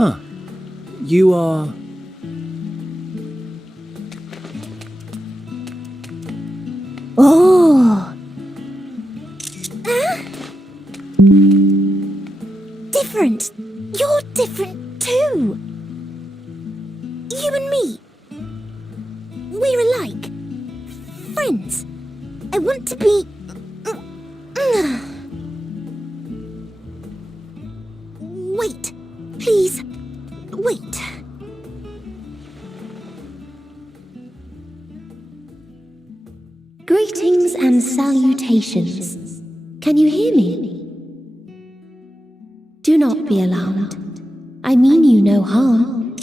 Ah, you are... Oh! Different! You're different too! You and me. We're alike. Friends. I want to be... Wait. Please. Wait. Greetings and salutations. Can you hear me? Do not be alarmed. I mean you no harm.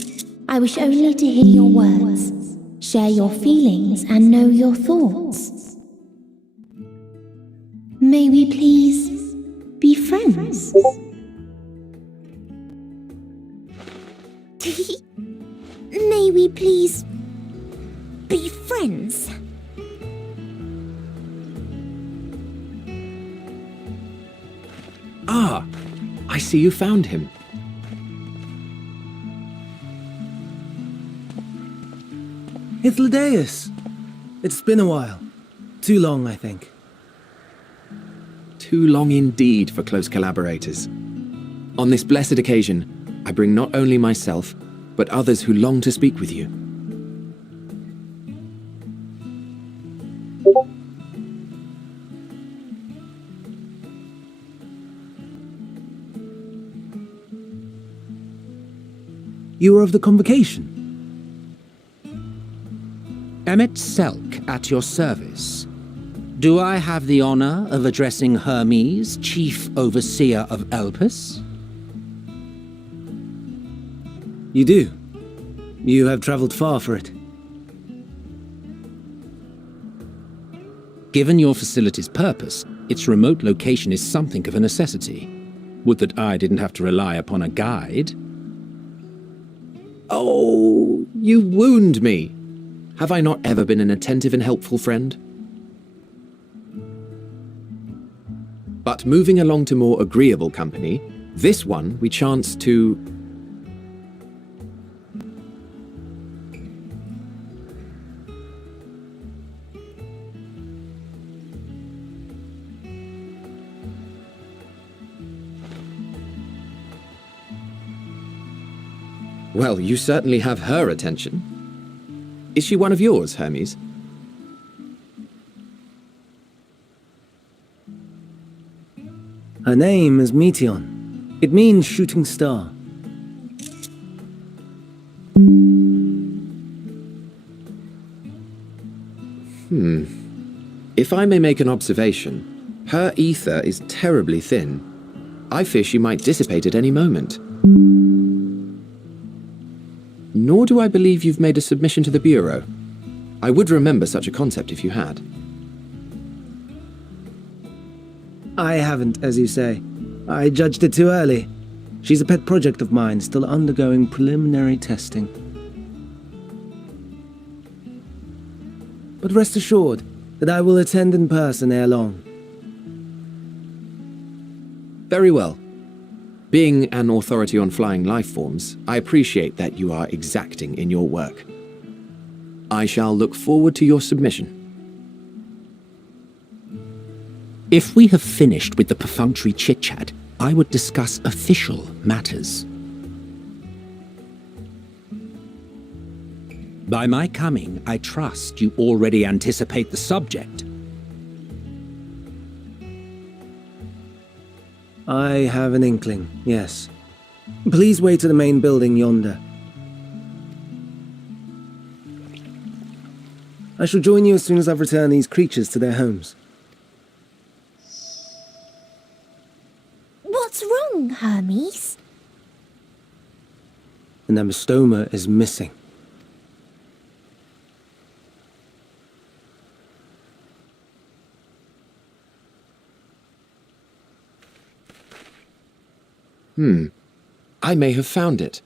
I wish only to hear your words, share your feelings, and know your thoughts. May we please be friends? May we please be friends? Ah, I see you found him. Hythlodaeus! It's been a while. Too long, I think. Too long indeed for close collaborators. On this blessed occasion, I bring not only myself, but others who long to speak with you. You are of the convocation? Emmet Selk at your service. Do I have the honor of addressing Hermes, Chief Overseer of Elpis? You do. You have traveled far for it. Given your facility's purpose, its remote location is something of a necessity. Would that I didn't have to rely upon a guide. Oh, you wound me. Have I not ever been an attentive and helpful friend? But moving along to more agreeable company, this one we chance to... Well, you certainly have her attention. Is she one of yours, Hermes? Her name is Meteon. It means shooting star. If I may make an observation, her ether is terribly thin. I fear she might dissipate at any moment. Nor do I believe you've made a submission to the Bureau. I would remember such a concept if you had. I haven't, as you say. I judged it too early. She's a pet project of mine, still undergoing preliminary testing. But rest assured that I will attend in person ere long. Very well. Being an authority on flying life forms, I appreciate that you are exacting in your work. I shall look forward to your submission. If we have finished with the perfunctory chit-chat, I would discuss official matters. By my coming, I trust you already anticipate the subject. I have an inkling, yes. Please wait to the main building yonder. I shall join you as soon as I've returned these creatures to their homes. What's wrong, Hermes? The Nemostoma is missing. I may have found it.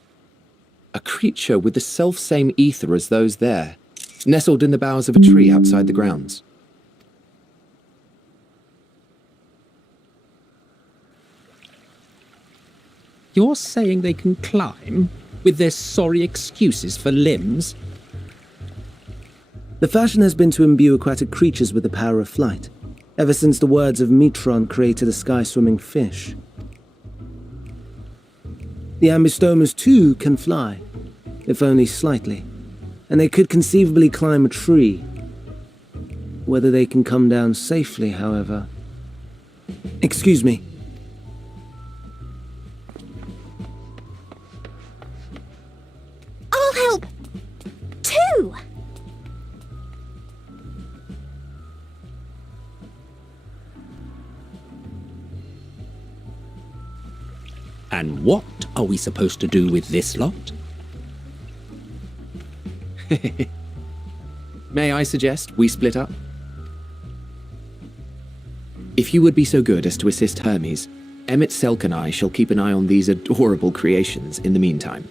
A creature with the self-same ether as those there, nestled in the boughs of a tree outside the grounds. You're saying they can climb with their sorry excuses for limbs? The fashion has been to imbue aquatic creatures with the power of flight, ever since the words of Metron created a sky-swimming fish. The Ambistomas too can fly, if only slightly, and they could conceivably climb a tree. Whether they can come down safely, however... Excuse me. I'll help, too! And what are we supposed to do with this lot? May I suggest we split up? If you would be so good as to assist Hermes, Emmett Selk and I shall keep an eye on these adorable creations in the meantime.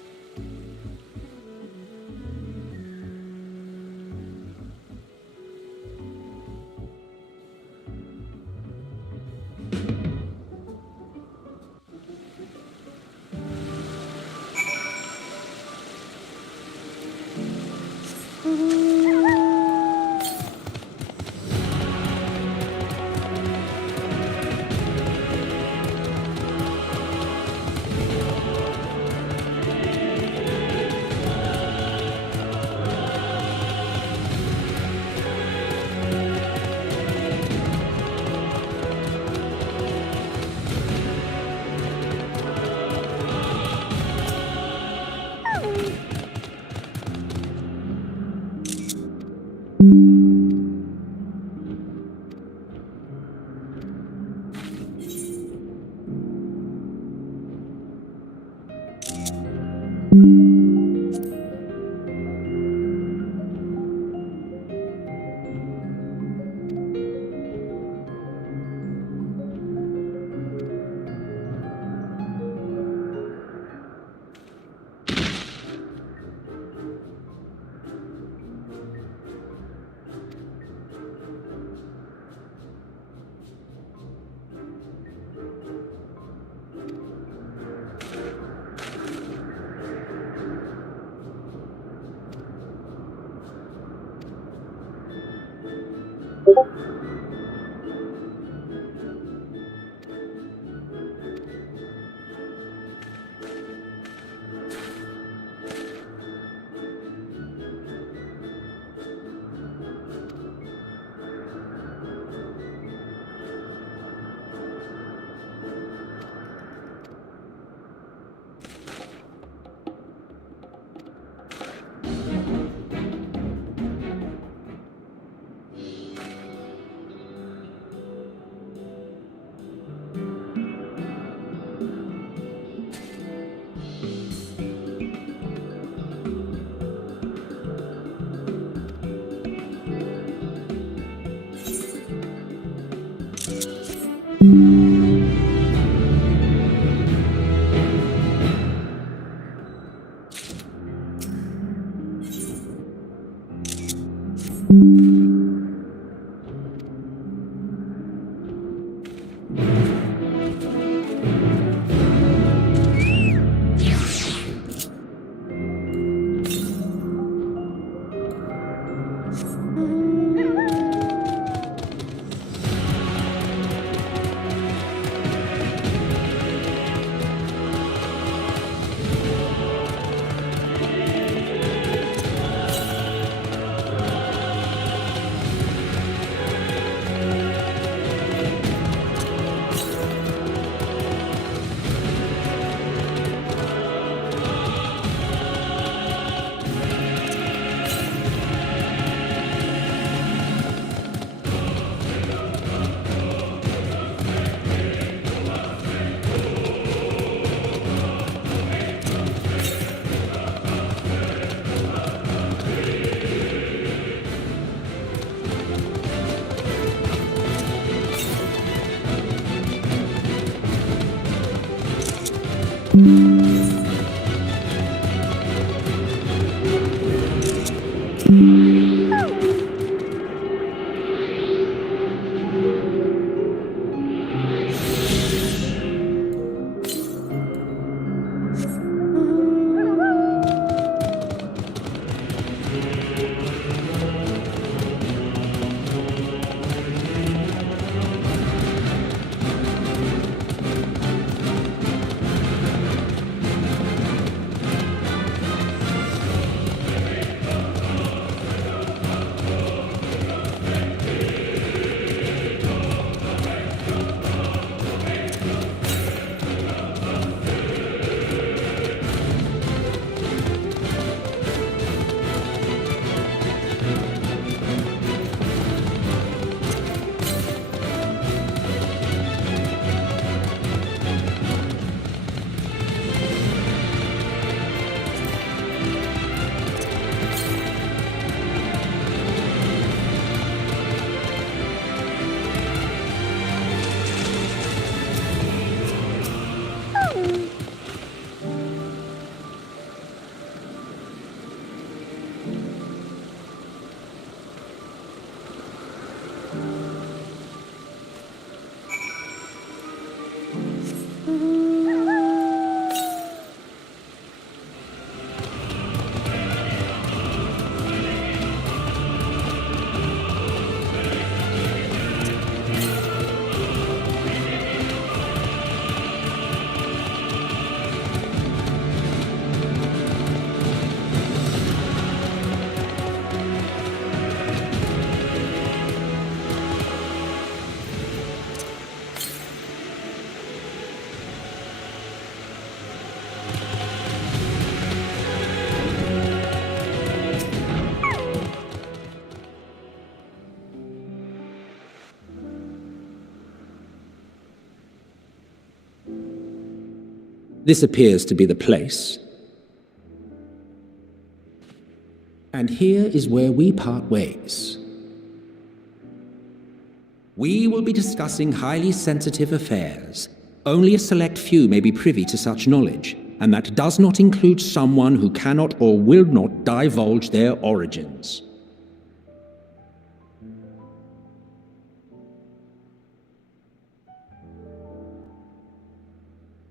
This appears to be the place. And here is where we part ways. We will be discussing highly sensitive affairs. Only a select few may be privy to such knowledge, and that does not include someone who cannot or will not divulge their origins.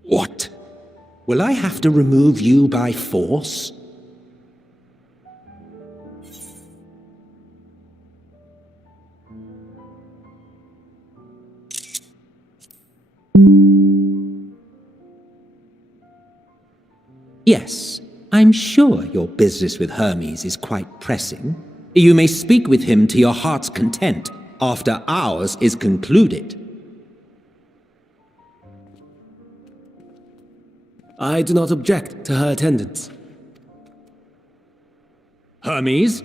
What? Will I have to remove you by force? Yes, I'm sure your business with Hermes is quite pressing. You may speak with him to your heart's content after ours is concluded. I do not object to her attendance. Hermes,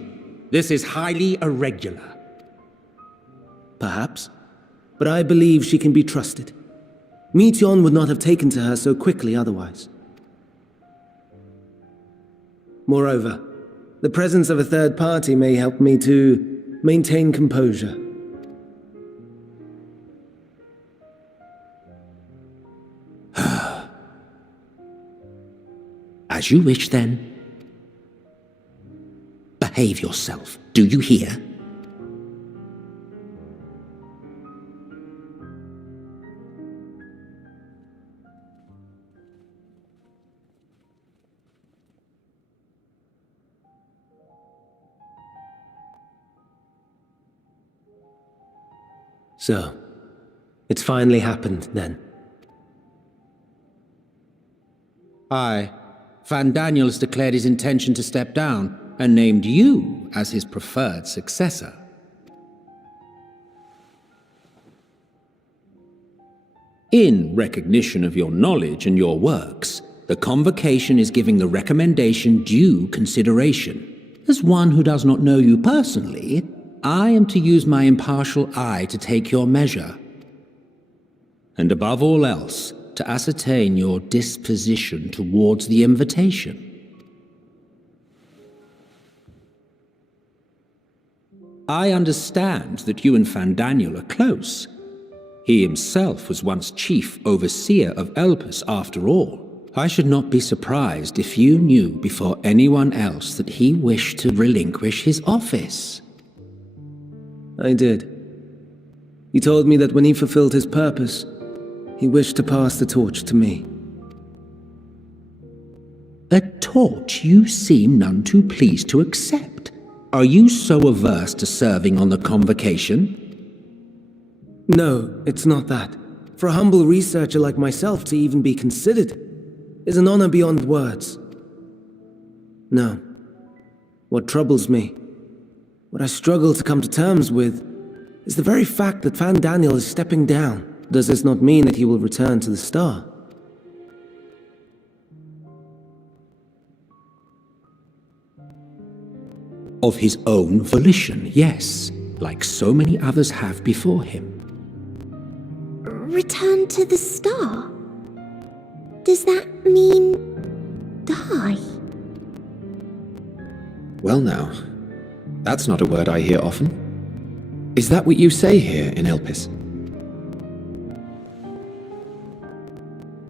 this is highly irregular. Perhaps, but I believe she can be trusted. Meteion would not have taken to her so quickly otherwise. Moreover, the presence of a third party may help me to maintain composure. As you wish, then. Behave yourself, do you hear? So, it's finally happened, then. Aye. Van Daniels declared his intention to step down, and named you as his preferred successor. In recognition of your knowledge and your works, the Convocation is giving the recommendation due consideration. As one who does not know you personally, I am to use my impartial eye to take your measure. And above all else, to ascertain your disposition towards the invitation. I understand that you and Van Daniel are close. He himself was once chief overseer of Elpis after all. I should not be surprised if you knew before anyone else that he wished to relinquish his office. I did. He told me that when he fulfilled his purpose, he wished to pass the torch to me. A torch you seem none too pleased to accept. Are you so averse to serving on the Convocation? No, it's not that. For a humble researcher like myself to even be considered is an honor beyond words. No. What troubles me, what I struggle to come to terms with, is the very fact that Van Daniel is stepping down. Does this not mean that he will return to the Star? Of his own volition, yes, like so many others have before him. Return to the Star? Does that mean die? Well now, that's not a word I hear often. Is that what you say here in Elpis?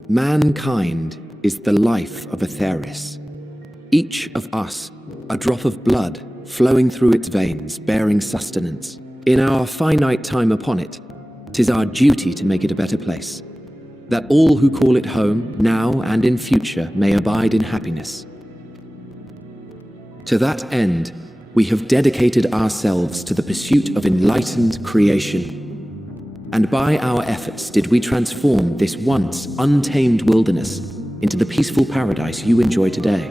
Mankind is the life of Aetheris. Each of us, a drop of blood flowing through its veins, bearing sustenance. In our finite time upon it, 'tis our duty to make it a better place, that all who call it home, now and in future, may abide in happiness. To that end, we have dedicated ourselves to the pursuit of enlightened creation. And by our efforts did we transform this once untamed wilderness into the peaceful paradise you enjoy today.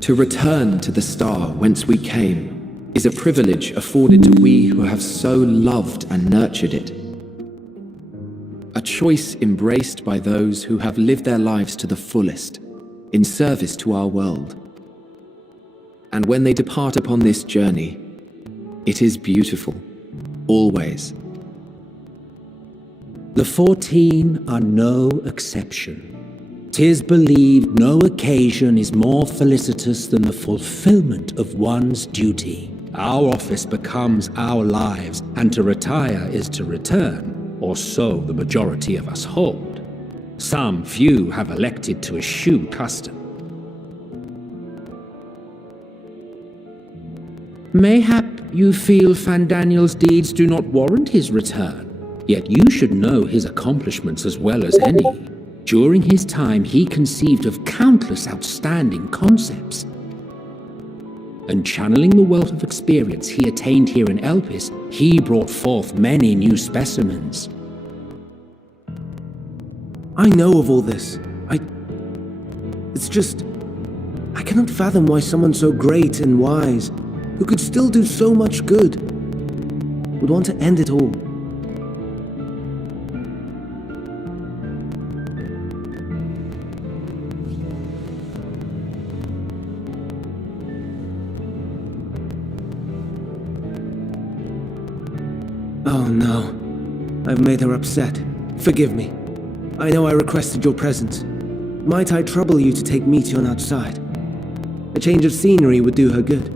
To return to the Star whence we came is a privilege afforded to we who have so loved and nurtured it. A choice embraced by those who have lived their lives to the fullest, in service to our world. And when they depart upon this journey, it is beautiful, always. The 14 are no exception. 'Tis believed no occasion is more felicitous than the fulfillment of one's duty. Our office becomes our lives, and to retire is to return, or so the majority of us hold. Some few have elected to eschew custom. Mayhap you feel Fandaniel's deeds do not warrant his return, yet you should know his accomplishments as well as any. During his time, he conceived of countless outstanding concepts. And channeling the wealth of experience he attained here in Elpis, he brought forth many new specimens. I know of all this. It's just... I cannot fathom why someone so great and wise, who could still do so much good, would want to end it all. Oh no. I've made her upset. Forgive me. I know I requested your presence. Might I trouble you to take Meteon outside? A change of scenery would do her good.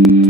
you.